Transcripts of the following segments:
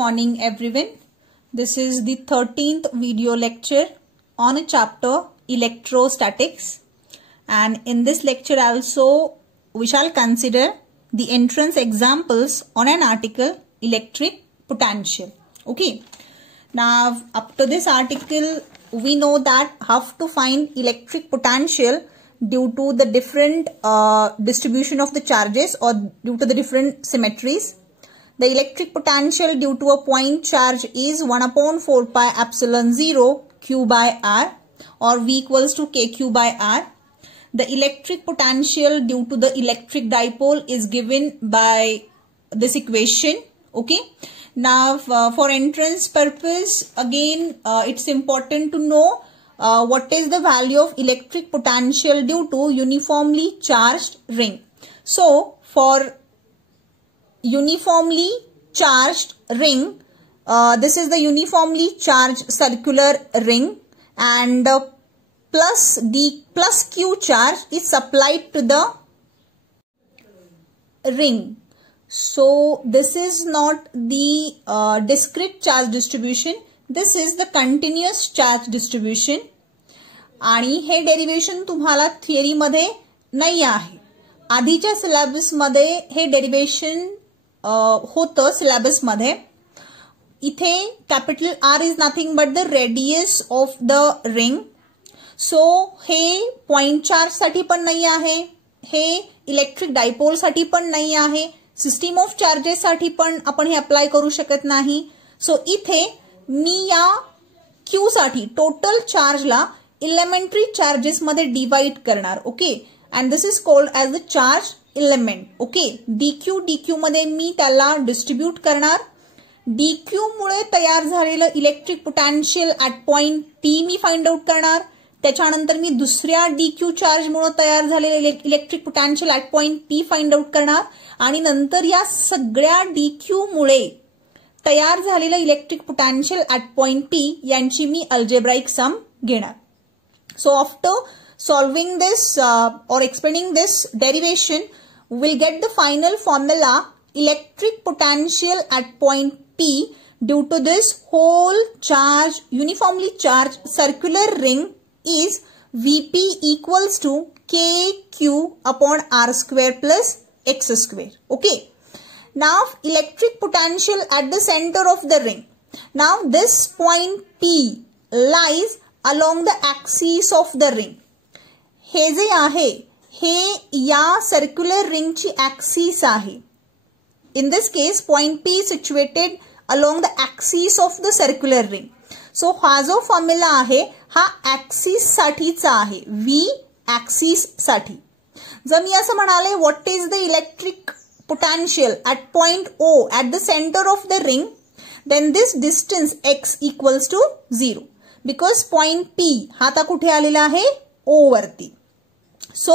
morning everyone. This is the 13th video lecture on a chapter electrostatics, and in this lecture also we shall consider the entrance examples on an article electric potential. Okay, now up to this article we know that how to find electric potential due to the different distribution of the charges or due to the different symmetries. The electric potential due to a point charge is 1 upon 4 pi epsilon 0 q by r, or V equals to kq by r. The electric potential due to the electric dipole is given by this equation. Okay. Now for entrance purpose, again it's important to know what is the value of electric potential due to uniformly charged ring. So for uniformly charged ring, this is the uniformly charged circular ring, and the plus q charge is supplied to the ring. So this is not the discrete charge distribution, this is the continuous charge distribution. आणि हे derivation तुम्हाला theory मध्ये नाही आहे. आधीच्या syllabus मध्ये हे derivation होतं syllabus मध्ये. इथे capital R is nothing but the radius of the ring. So हे पॉइंट चार्ज साठी पण नाही आहे, हे इलेक्ट्रिक डायपोल साठी पण नाही आहे, सिस्टीम ऑफ चार्जेस साठी पण आपण हे अप्लाय करू शकत नाही. सो इथे मी या क्यू साठी टोटल चार्जला एलिमेंटरी चार्जेस मध्ये डिवाइड करणार. Okay, and this is called as the charge element. Okay, dq मध्ये मी त्याला डिस्ट्रीब्यूट करणार. डीक्यू मुळे तयार झालेलं electric potential at point T मी फाइंड आउट करणार. त्याच्यानंतर मी दुसऱ्या डीक्यू चार्ज मुळे तयार झालेले electric potential at point P find out करणार, आणि नंतर या सगळ्या डीक्यू मुळे तयार झालेलं electric potential at point P यांची मी अल्जेब्राइक सम घेणार. So after solving this or explaining this derivation, we'll get the final formula. Electric potential at point P due to this whole charge, uniformly charged circular ring is Vp equals to kq upon r square plus x square. Okay. Now electric potential at the center of the ring. Now this point P lies along the axis of the ring. हे जे आहे हे या circular रिंगची axis आहे. In this case point P situated along the axis of the circular ring. So हा जो formula आहे हा axis साठीचा आहे, व्ही ऍक्सिस साठी. जर मी असं म्हणाले what is the electric potential at point O at the centre of the ring, then this distance x equals to 0. Because point P हा आता कुठे आलेला आहे, ओ वरती. So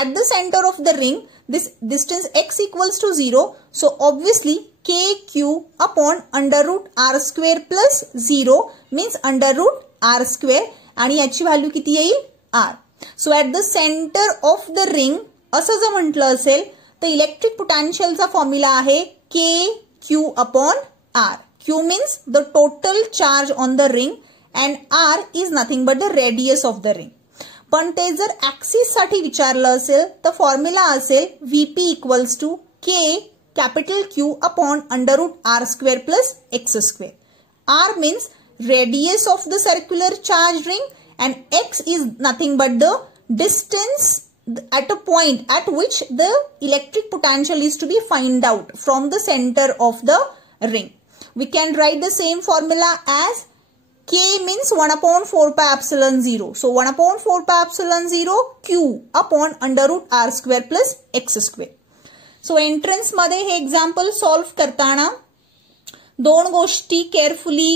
at the centre of the ring this distance x equals to 0. So obviously K Q upon under root R square plus 0 means under root R square, आणि याची value किती येईल, are. So at the centre of the ring असं जर म्हटलं असेल तर electric पोटेन्शियलचा formula आहे K Q upon R. Q means the total charge on the ring and r is nothing but the radius of the ring. पण ते जर axis साठी विचारलं असेल तर फॉर्म्युला असेल Vp equals to k capital Q upon under root r square plus x square. R means radius of the circular charge ring and x is nothing but the distance at a point at which the electric potential is to be find out from the center of the ring. We can write the same formula as K means 1 upon 4 pi epsilon 0. So 1 upon 4 pi epsilon 0 Q upon under root r square plus x square. So entrance मध्ये हे example solve करताना दोन गोष्टी carefully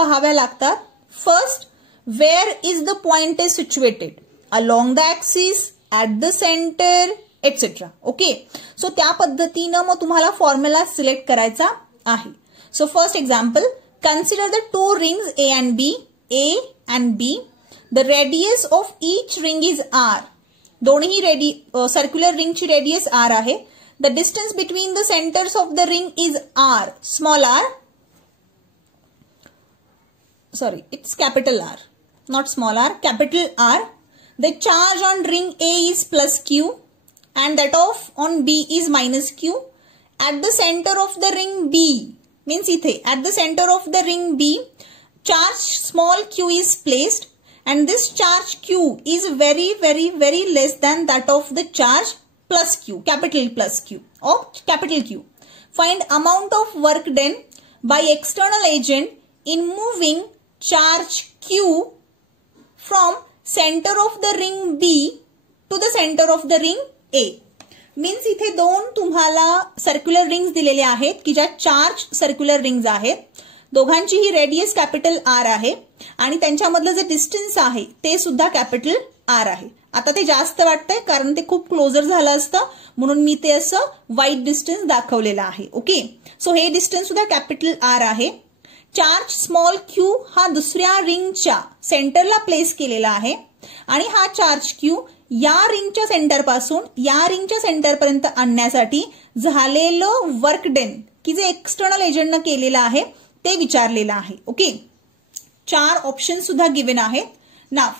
पाहाव्या लागतात. First, where is the point is situated? Along the axis, at the center, etc. Okay. So त्या पद्धतीनं मग तुम्हाला formula select करायचा आहे. So first example. Consider the two rings A and B. A and B. The radius of each ring is R. दोन्ही circular ring ची radius R आहे. The distance between the centers of the ring is R, small r, sorry, it's capital R, not small r, capital R. The charge on ring A is plus Q and that of on B is minus Q. At the center of the ring B, means ithe, at the center of the ring B, charge small q is placed and this charge Q is very less than that of the charge plus Q, capital plus Q or capital Q. Find amount of work done by external agent in moving charge Q from center of the ring B to the center of the ring A. Means इथे दोन तुम्हाला circular rings दिलेले आहेत की ज्या charge circular rings आहेत. दोघांचीही radius capital R आहे आणि त्यांच्यामधलं जे डिस्टन्स आहे ते सुद्धा कॅपिटल आर आहे. आता ते जास्त वाटतंय कारण ते खूप क्लोजर झालं असतं म्हणून मी ते असं वाईट डिस्टन्स दाखवलेलं आहे. ओके, सो हे डिस्टन्स सुद्धा कॅपिटल आर आहे. चार्ज स्मॉल क्यू हा दुसऱ्या रिंगच्या सेंटरला प्लेस केलेला आहे आणि हा चार्ज क्यू या रिंगच्या सेंटर पासून या रिंगच्या सेंटर पर्यंत आणण्यासाठी झालेलं वर्क डन की जे एक्सटर्नल एजंटनं केलेलं आहे ते विचारलेलं आहे. ओके, 4 ऑप्शन सुद्धा गिवन आहेत. Now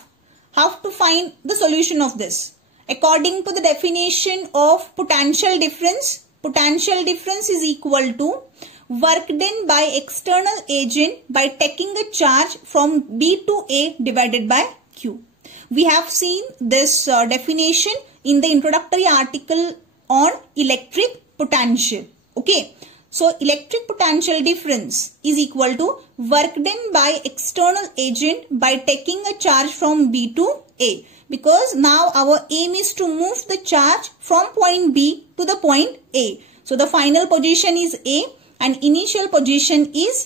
how to find the solution of this according to the definition of potential difference is equal to work done by external agent by taking a charge from B to A divided by Q. We have seen this definition in the introductory article on electric potential. Okay, so electric potential difference is equal to work done by external agent by taking a charge from B to A, because now our aim is to move the charge from point B to the point A. So the final position is A and initial position is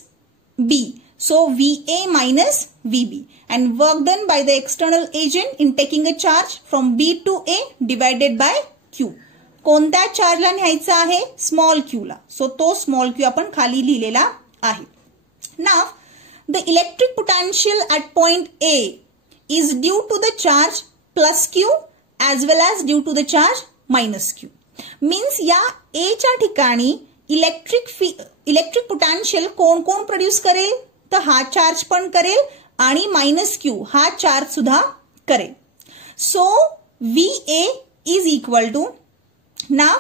B. So VA minus VB and work done by the external agent in taking a charge from B to A divided by Q. कोणत्या चार्जला न्यायचा आहे? Small Q ला. सो तो small Q आपण खाली लिहिलेला आहे. Now the electric potential at point A is due to the charge plus Q as well as due to the charge minus Q. Means या A च्या ठिकाणी इलेक्ट्रिक पोटेंशियल कोण कोण प्रोड्यूस करेल? तर हा चार्ज पण करेल आणि मायनस क्यू हा चार्ज सुद्धा करेल. So VA is equal to, now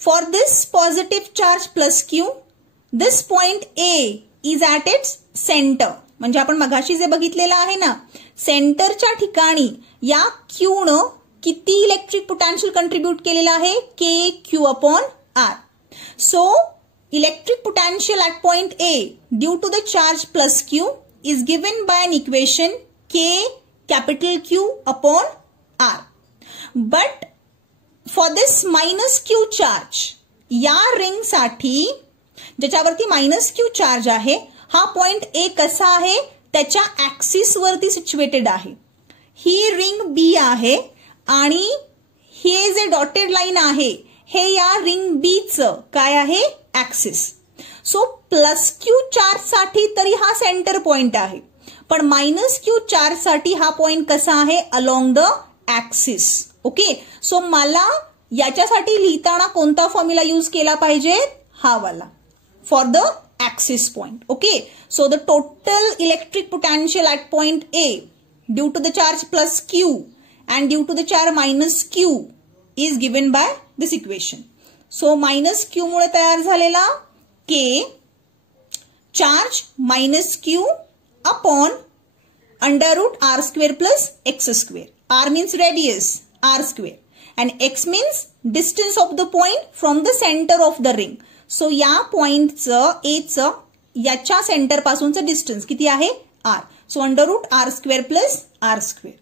for this positive charge plus Q this point A is at its centre. म्हणजे आपण मगाशी जे बघितलेलं आहे ना, सेंटरच्या ठिकाणी या क्यूनं किती इलेक्ट्रिक पोटेंशियल कंट्रीब्यूट केलेलं आहे? KQ/R. So electric potential at point A due to the charge plus Q is given by an equation KQ/R. But for this minus Q charge, या रिंग साठी ज्याच्यावरती मायनस क्यू चार्ज आहे हा point A कसा आहे? त्याच्या axis वरती situated आहे. ही रिंग B आहे आणि हे जे डॉटेड लाईन आहे हे या रिंग बी चं काय आहे? Axis. So plus Q charge साठी तरी हा सेंटर पॉइंट आहे पण मायनस क्यू चार्ज साठी हा पॉइंट कसा आहे? Along the axis. ओके, सो मला याच्यासाठी लिहिताना कोणता फॉर्म्युला यूज केला पाहिजे? हा वाला, for the axis point. Okay, so the total electric potential at point A due to the charge plus Q and due to the charge minus Q is given by this equation. So minus Q मुळे तयार झालेला K charge minus Q upon under root R square plus X square. R means radius, R square, and X means distance of the point from the center of the ring. So या पॉइंटचं A चं याच्या centre पासूनचं distance किती आहे? R. So under root R square plus R square.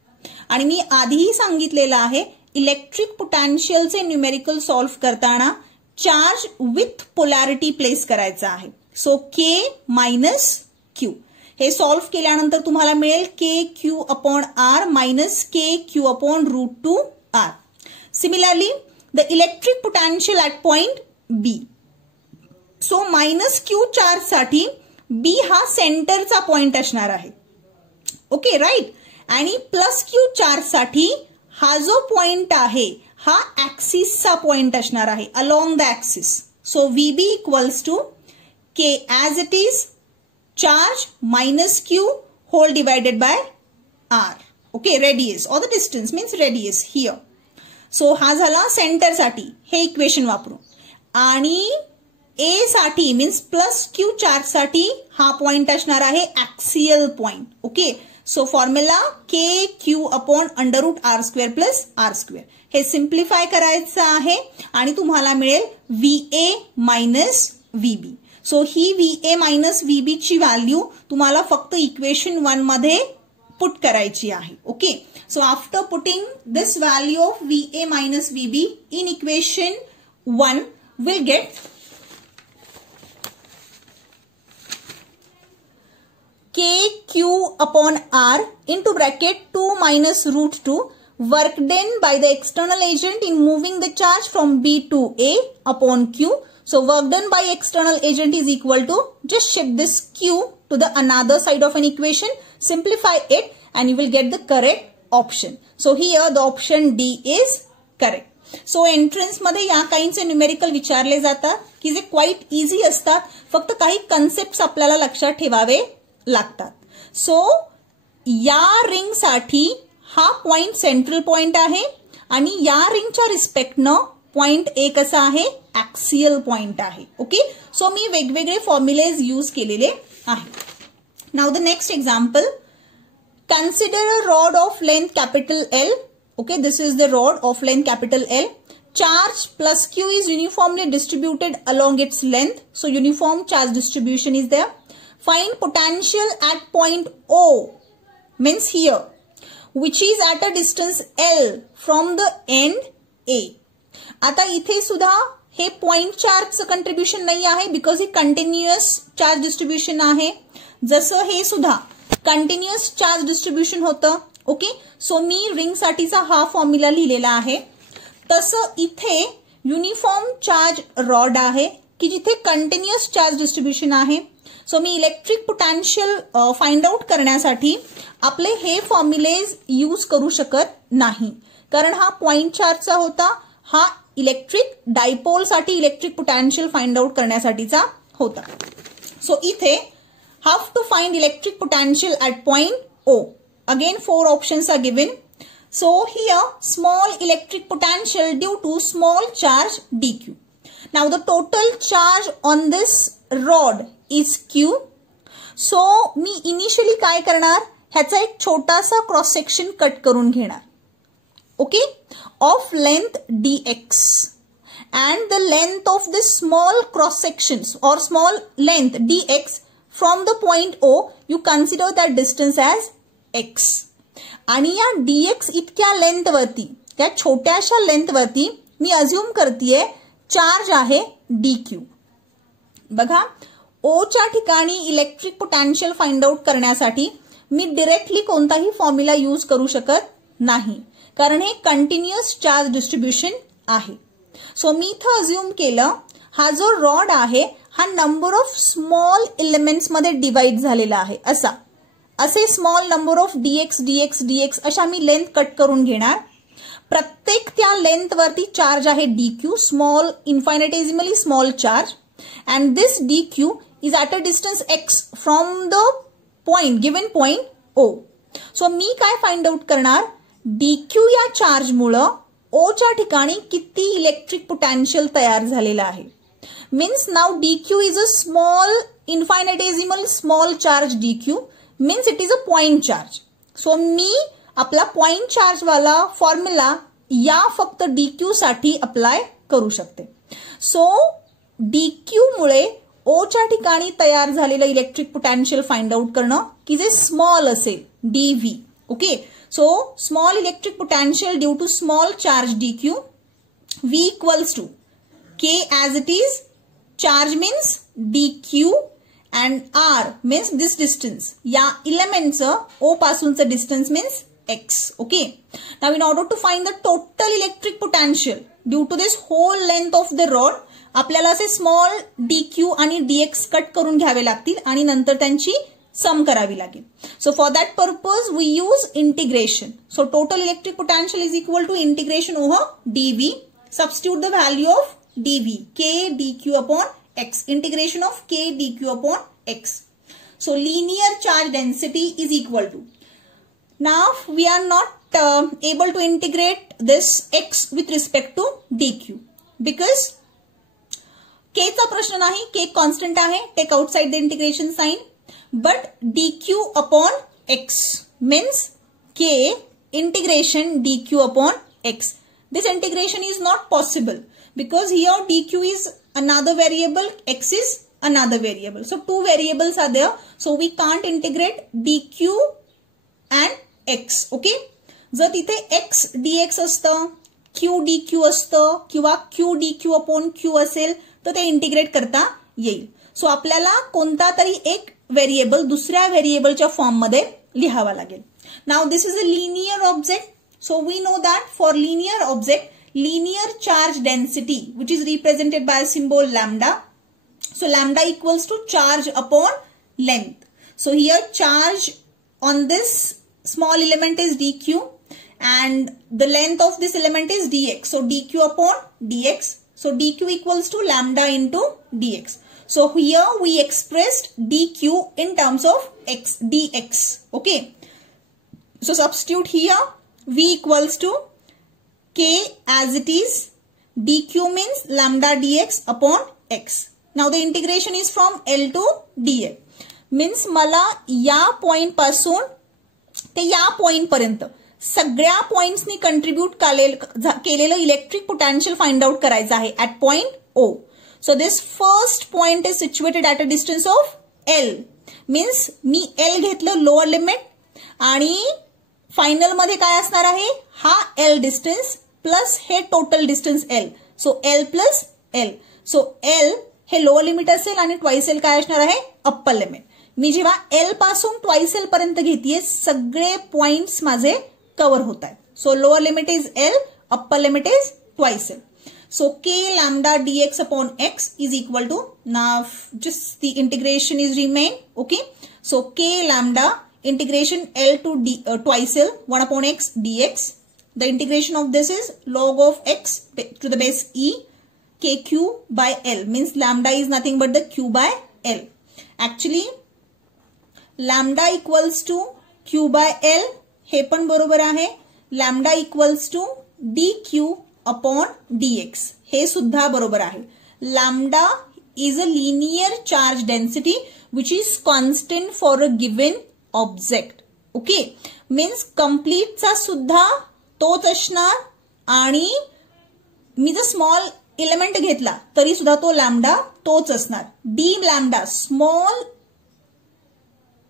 आणि मी आधीही सांगितलेलं आहे electric पोटेंशियलचे न्यूमेरिकल सॉल्व्ह करताना चार्ज विथ पोलॅरिटी प्लेस करायचा आहे. सो K मायनस Q हे सॉल्व्ह केल्यानंतर तुम्हाला मिळेल KQ/R minus KQ/√2R. Similarly the electric potential at point B. So minus Q charge साठी B हा सेंटरचा पॉइंट असणार आहे. Okay, right. आणि प्लस क्यू चार्ज साठी हा जो पॉइंट आहे हा ऍक्सिसचा पॉइंट असणार आहे, along the axis. So VB equals to K as it is charge minus Q whole divided by r. Okay, radius or the distance means radius here. So हा झाला centre साठी हे इक्वेशन वापरून. आणि A साठी means plus Q charge साठी हा point असणार आहे axial point. Okay, so formula K Q upon under root R square plus R square. हे सिम्प्लिफाय करायचं आहे आणि तुम्हाला मिळेल VA मायनस VB. सो ही VA मायनस VB ची व्हॅल्यू तुम्हाला फक्त इक्वेशन 1 मध्ये पुट करायची आहे. Okay, so after putting this value of VA minus VB in equation 1 will get KQ upon R into bracket 2 minus root 2 work done by the external agent in moving the charge from B to A upon Q. So work done by external agent is equal to, just shift this Q to the another side of an equation, simplify it and you will get the correct option. So here the option D is correct. So entrance मध्ये या काहींचे numerical विचारले जातात की जे quite easy असतात, फक्त काही concepts आपल्याला लक्षात ठेवावे लागतात. सो या रिंग साठी हा पॉइंट सेंट्रल पॉइंट आहे आणि या रिंगच्या रिस्पेक्टनं पॉइंट ए कसा आहे ऍक्सियल पॉइंट आहे. ओके, सो मी वेगवेगळे फॉर्म्युलेज यूज केलेले आहेत. Now the next example, consider a rod of length capital L. Okay, this is the rod of length capital L. Charge plus Q is uniformly distributed along its length. So uniform charge distribution is there. Find potential at point O, means here, which is at a distance L from the end A. आता इथे सुद्धा हे point चार्जचं contribution नाही आहे because हे continuous charge distribution आहे. जसं हे सुद्धा कंटिन्युअस चार्ज डिस्ट्रीब्युशन होतं. ओके, सो मी रिंग साठीचा हा फॉर्म्युला लिहिलेला आहे. तसं इथे युनिफॉर्म चार्ज रॉड आहे की जिथे कंटिन्युअस चार्ज डिस्ट्रीब्युशन आहे. सो मी इलेक्ट्रिक पोटेन्शियल फाइंड आउट करण्यासाठी आपले हे फॉर्म्युलेज यूज करू शकत नाही कारण हा पॉइंट चार्जचा होता, हा इलेक्ट्रिक डायपोल साठी इलेक्ट्रिक पोटेन्शियल फाइंड आउट करण्यासाठीचा होता. सो इथे how to find electric potential at point O. Again 4 options are given. So here small electric potential due to small charge dq. Now the total charge on this rod is Q. So me initially काय करणार, ह्याचा एक छोटासा cross section cut करून घेणार. Okay, of length dx and the length of this small cross sections or small length dx from the point O, you consider that distance as x. आणि या dx इतक्या लेंथ वरती, त्या छोट्याशा length वरती मी assume करतेय चार्ज आहे dq. बघा, O च्या ठिकाणी इलेक्ट्रिक पोटेन्शियल फाइंड आउट करण्यासाठी मी डायरेक्टली कोणताही फॉर्म्युला यूज करू शकत नाही कारण हे कंटिन्युअस चार्ज डिस्ट्रीब्युशन आहे. सो मी इथं अज्युम केलं हा जो रॉड आहे हा नंबर ऑफ स्मॉल एलिमेंट्स मध्ये डिवाइड झालेला आहे. असे small number of dx dx dx अशा मी लेंथ कट करून घेणार. प्रत्येक त्या लेंथ वरती चार्ज आहे dq, small infinitesimally small charge, and this dq is at a distance x from the point given point O. So मी काय फाइंड आउट करणार, dq या चार्जमुळं O च्या ठिकाणी किती इलेक्ट्रिक पोटेन्शियल तयार झालेला आहे. Means now dq is a small infinitesimal small charge dq means it is a point charge. So मी आपला पॉइंट चार्ज वाला फॉर्म्युला या फक्त dq साठी अप्लाय करू शकते. सो dq मुळे O च्या ठिकाणी तयार झालेलं इलेक्ट्रिक पोटेन्शियल फाइंड आउट करणं की जे स्मॉल असेल dv. Okay, so small electric potential due to small charge dq, v equals to k as it is, charge means dq and r means this distance. या एलिमेंटचं O पासूनचं distance means x. Okay. Now in order to find the total electric potential due to this whole length of the rod, आपल्याला असे small dq आणि dx cut करून घ्यावे लागतील आणि नंतर त्यांची सम करावी लागेल. So for that purpose we use integration. So total electric potential is equal to integration over dv. Substitute the value of dv, k dq upon x, integration of k dq upon x. So linear charge density is equal to, now we are not able to integrate this x with respect to dq because k चा प्रश्न नाही, k constant आहे, take outside the integration sign, but dq upon x means k integration dq upon x. This integration is not possible because here dq is another variable, x is another variable. So two variables are there. So we can't integrate dq and x. Okay. जर तिथे x dx असतं, q dq असतं किंवा q dq upon q असेल तर ते integrate करता येईल. सो आपल्याला कोणता तरी एक व्हेरिएबल दुसऱ्या व्हेरिएबलच्या फॉर्म मध्ये लिहावा लागेल. Now this is a linear object. So we know that for linear object, linear charge density which is represented by a symbol lambda. So lambda equals to charge upon length. So here charge on this small element is dq and the length of this element is dx. So dq upon dx. So dq equals to lambda into dx. So here we expressed dq in terms of x, dx. Okay. So substitute here v equals to k as it is. dq means lambda dx upon x. Now the integration is from L to dl. Means मला या point पासून ते या point पर्यंत सगळ्या पॉइंट्सनी contribute केलेलं electric potential find out करायचं आहे at point O. So this first point is situated at a distance of L. Means me L घेतलं लोअर लिमिट आणि फायनल मध्ये काय असणार आहे, हा L डिस्टन्स प्लस हे टोटल डिस्टन्स L. सो L प्लस L. सो L हे lower limit असेल आणि twice L काय असणार आहे, अप्पर लिमिट. मी जेव्हा L पासून ट्वाइस L पर्यंत घेतेय सगळे पॉइंट्स माझे कव्हर होत आहेत. सो lower limit is L, upper limit is twice L. So k lambda dx upon x is equal to, now just the integration is remain. Okay. So k lambda integration L to twice L 1 upon x dx. The integration of this is log of x to the base e kq by L. Means lambda is nothing but the q by L. Actually lambda equals to q by L हे पण बरोबर आहे. lambda equals to dq upon dx हे सुद्धा बरोबर आहे. lambda is a linear charge density which is constant for a given object. Okay. means complete चा सुद्धा तोच असणार आणि मी जर स्मॉल एलिमेंट घेतला तरी सुद्धा तो लॅम्डा तोच असणार. D lambda small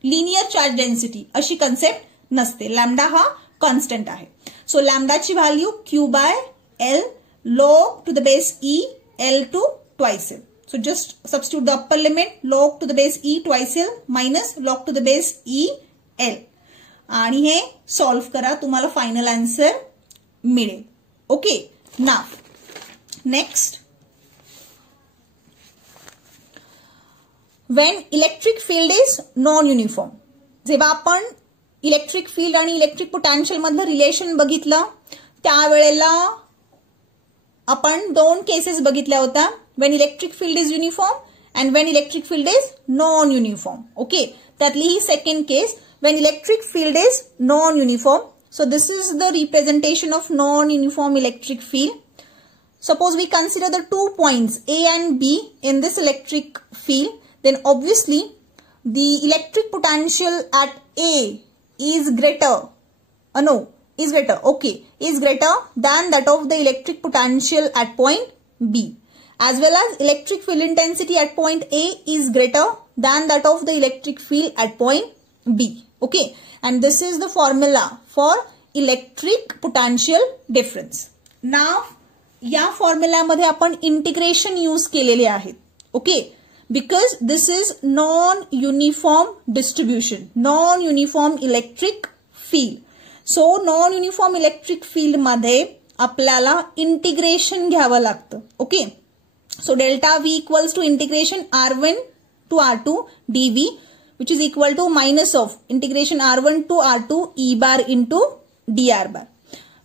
linear charge density अशी कन्सेप्ट नसते. लॅम्डा हा कॉन्स्टंट आहे. सो लॅम्डाची value Q by L log to the base e L to twice L. So just substitute the upper limit log to the base e twice L minus log to the base e L. आणि हे solve करा, तुम्हाला final answer मिळेल. Okay. Now next, when electric field is non uniform. जेव्हा आपण electric field आणि electric potential मधलं relation बघितलं त्यावेळेला आपण दोन केसेस बघितल्या होत्या, when electric field is uniform and when electric field is non uniform. Okay. त्यातली ही second case when electric field is non uniform. So this is the representation of non-uniform electric field. Suppose we consider the 2 points A and B in this electric field, then obviously the electric potential at A is greater. Is greater. Okay. Is greater than that of the electric potential at point B. As well as electric field intensity at point A is greater than that of the electric field at point B. Okay. And this is the formula for electric potential difference. Now, या formula मध्ये आपण integration use केलेले आहेत. Okay. Because this is non uniform distribution, non uniform electric field. So non uniform electric field मध्ये आपल्याला integration घ्यावं लागतं. Okay. So delta V equals to integration R1 to R2 dV which is equal to minus of integration R1 to R2 E bar into dr bar.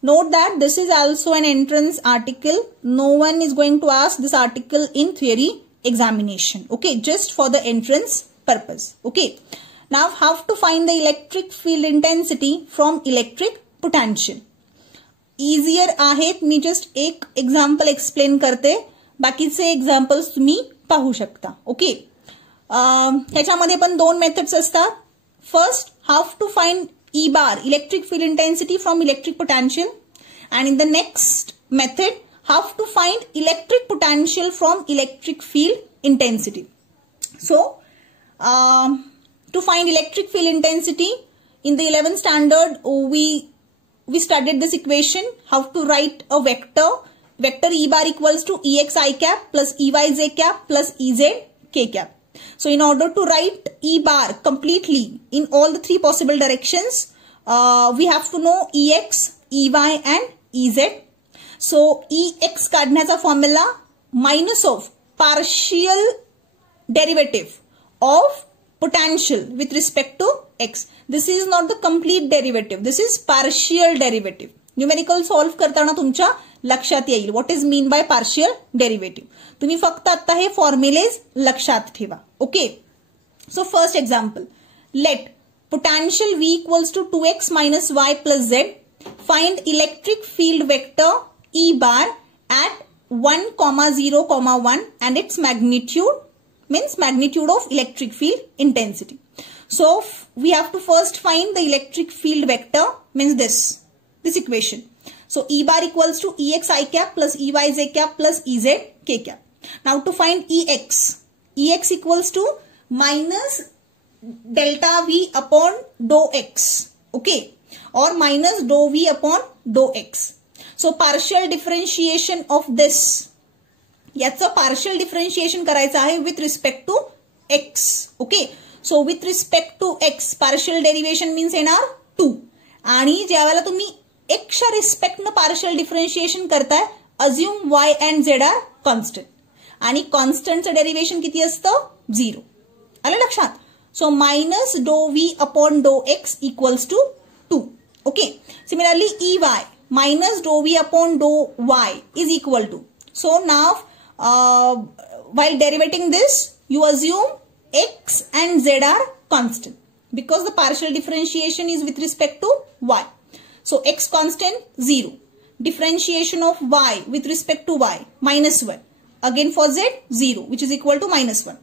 Note that this is also an entrance article. No one is going to ask this article in theory examination. Okay, just for the entrance purpose. Okay. Now how to find the electric field intensity from electric potential. Easier आहेत. मी just एक example explain करते, बाकीचे examples तुम्ही पाहू शकता. Okay. ह्याच्यामध्ये पण दोन मेथड्स असतात. First, how to find E bar, electric field intensity from electric potential, and in the next method, how to find electric potential from electric field intensity. So, to find electric field intensity in the 11th standard, we studied this equation, how to write a vector. Vector E bar equals to Ex I cap plus Ey j cap plus Ez k cap. So in order to write E bar completely in all the three possible directions, we have to know Ex, Ey and Ez. So Ex काढण्याचा formula minus of partial derivative of potential with respect to x. This is not the complete derivative. This is partial derivative. Numerical solve करताना तुमच्या लक्षात येईल what is mean by partial derivative. तुम्ही फक्त आता हे formulas लक्षात ठेवा. Okay. So first example. Let potential V equals to 2x minus y plus z. Find electric field vector E bar at 1, 0, 1 and its magnitude, means magnitude of electric field intensity. So we have to first find the electric field vector, means this equation. So E bar equals to Ex I cap plus Ey j cap plus Ez k cap. Now to find Ex, Ex equals to minus delta V upon dou x, okay, or minus dou V upon dou x. So partial differentiation of this, याचं partial differentiation करायचं आहे with respect to x, okay. So with respect to x, partial derivation means येणार 2. आणि ज्यावेळेला तुम्ही x च्या respect न partial differentiation करताय, assume y and z are constant. आणि कॉन्स्टंटचं डेरिवेशन किती असतं 0. आलं लक्षात. So minus dou v upon dou x equals to 2. Okay. Similarly, Ey minus dou v upon dou y is equal to. So now while derivating this, you assume x and z are constant because the partial differentiation is with respect to y. So x constant 0. Differentiation of y with respect to y minus 1. Again for z 0, which is equal to minus 1.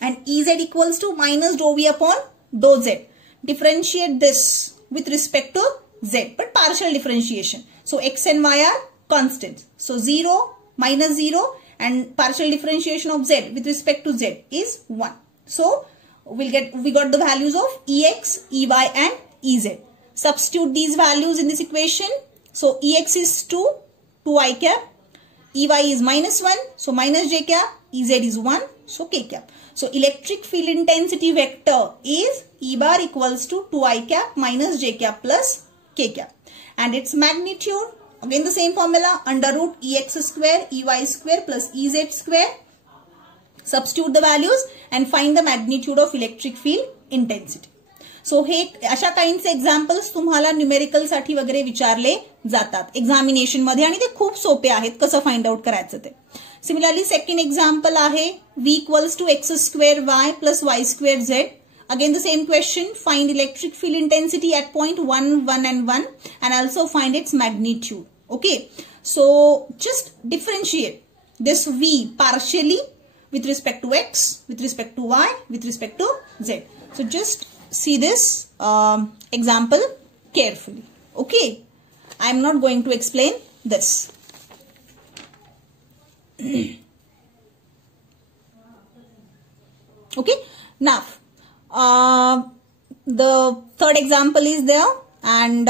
And Ez equals to minus dou v upon dou z. Differentiate this with respect to z, but partial differentiation. So x and y are constants. So 0 minus 0 and partial differentiation of z with respect to z is 1. So we got the values of Ex, Ey and Ez. Substitute these values in this equation. So Ex is 2 I cap. Ey is minus 1, so minus j cap. Ez is 1, so k cap. So electric field intensity vector is E bar equals to 2I cap minus j cap plus k cap. And its magnitude, again the same formula, under root Ex square, Ey square plus Ez square. Substitute the values and find the magnitude of electric field intensity. So हे अशा काइंडचे examples तुम्हाला numerical साठी वगैरे विचारले जातात examination मध्ये आणि ते खूप सोपे आहेत कसं फाइंड आउट करायचं ते. Similarly, second example आहे V equals to x square y plus y square z. Again the same question, find electric field intensity at point 1, 1 and 1 and also find its magnitude. Okay, so just differentiate this V partially with respect to x, with respect to y, with respect to z. So just see this example carefully. Okay, I am not going to explain this. Okay, now the third example is there and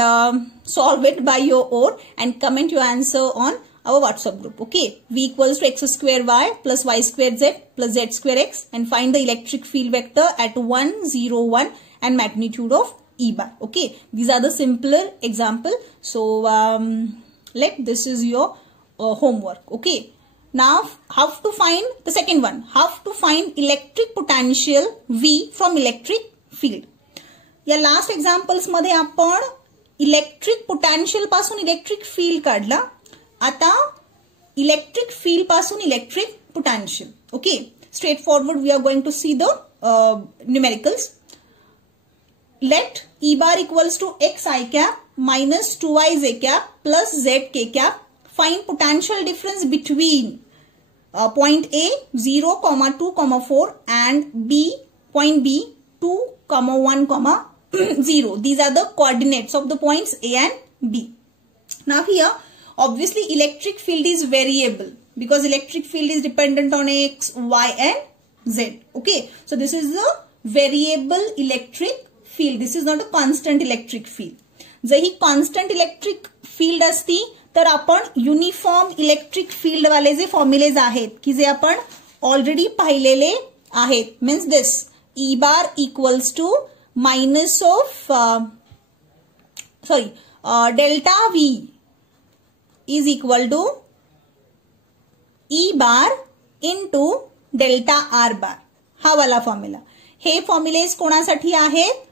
solve it by your own and comment your answer on our WhatsApp group. Okay, V equals to x square y plus y square z plus z square x and find the electric field vector at 1, 0, 1 and magnitude of E bar. Okay, these are the simpler example. So this is your homework. Okay. Now, how to find the second one? How to find electric potential V from electric field? या last examples मध्ये आपण electric potential पासून electric field काढला. आता electric field पासून electric potential. Okay, straight forward we are going to see the numericals. Let E bar equals to x I cap minus 2y j cap plus z k cap. Find potential difference between point A 0, 2, 4 and B point B 2, 1, 0. These are the coordinates of the points A and B. Now here obviously electric field is variable because electric field is dependent on x, y and z. Okay, so this is the variable electric field. This is not a constant electric field. जर ही constant electric field असती तर आपण uniform electric field वाले जे formulas आहेत की जे आपण already पाहिलेले आहेत, means this E bar equals to minus of delta V is equal to E bar into delta R bar, हा वाला फॉर्म्युला. हे फॉर्म्युलेज कोणासाठी आहेत?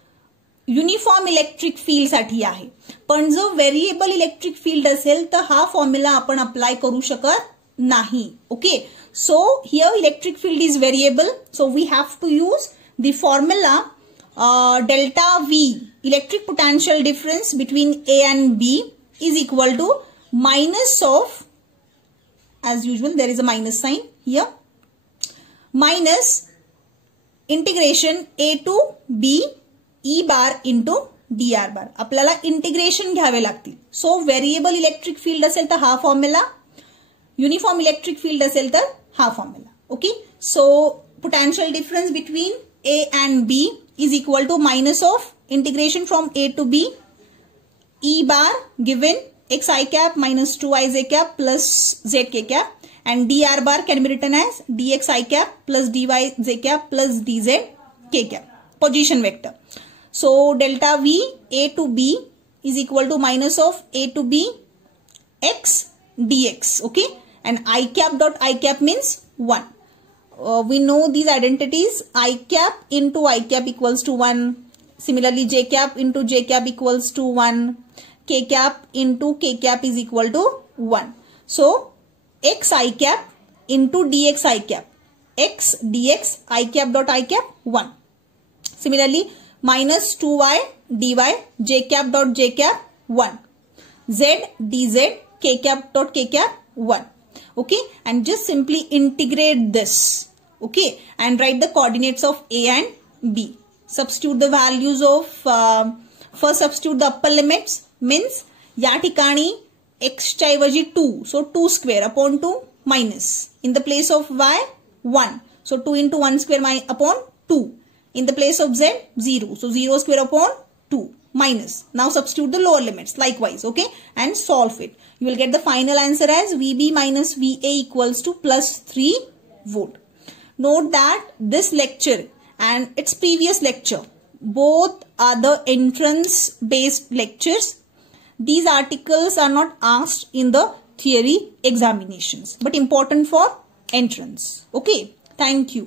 युनिफॉर्म इलेक्ट्रिक फील्ड साठी आहे. पण जो व्हेरिएबल इलेक्ट्रिक फील्ड असेल तर हा फॉर्म्युला आपण अप्लाय करू शकत नाही. Okay, so here electric field is variable, so we have to use the formula delta V, electric potential difference between A and B is equal to minus of, as usual there is a minus sign here, minus integration a to b E bar into D R बार. आपल्याला integration घ्यावे लागतील. सो variable electric field असेल तर हा formula, uniform electric field असेल तर हा formula. Okay, so potential difference between A and B is equal to minus of integration from A to B E bar given x i cap minus 2y j cap plus z k cap and dr bar can be written as dx I cap plus dy j cap plus dz k cap, position vector. So delta V A to B is equal to minus of A to B x dx. Okay, and I cap dot I cap means 1. We know these identities. I cap into I cap equals to 1. Similarly, J cap into J cap equals to 1. K cap into K cap is equal to 1. So x I cap into dx I cap, x dx I cap dot I cap 1. Similarly, minus 2y dy j cap dot j cap 1, z dz k cap dot k cap 1. Okay, and just simply integrate this. Okay, and write the coordinates of A and B. Substitute the values of first substitute the upper limits, means या ठिकाणी x च्या ऐवजी 2, so 2 square upon 2 minus, in the place of y 1, so 2 into 1 square upon 2. In the place of z, 0. So 0 square upon 2 minus. Now substitute the lower limits likewise. Okay, and solve it. You will get the final answer as VB minus VA equals to plus 3 volt. Note that this lecture and its previous lecture, both are the entrance based lectures. These articles are not asked in the theory examinations but important for entrance. Okay, thank you.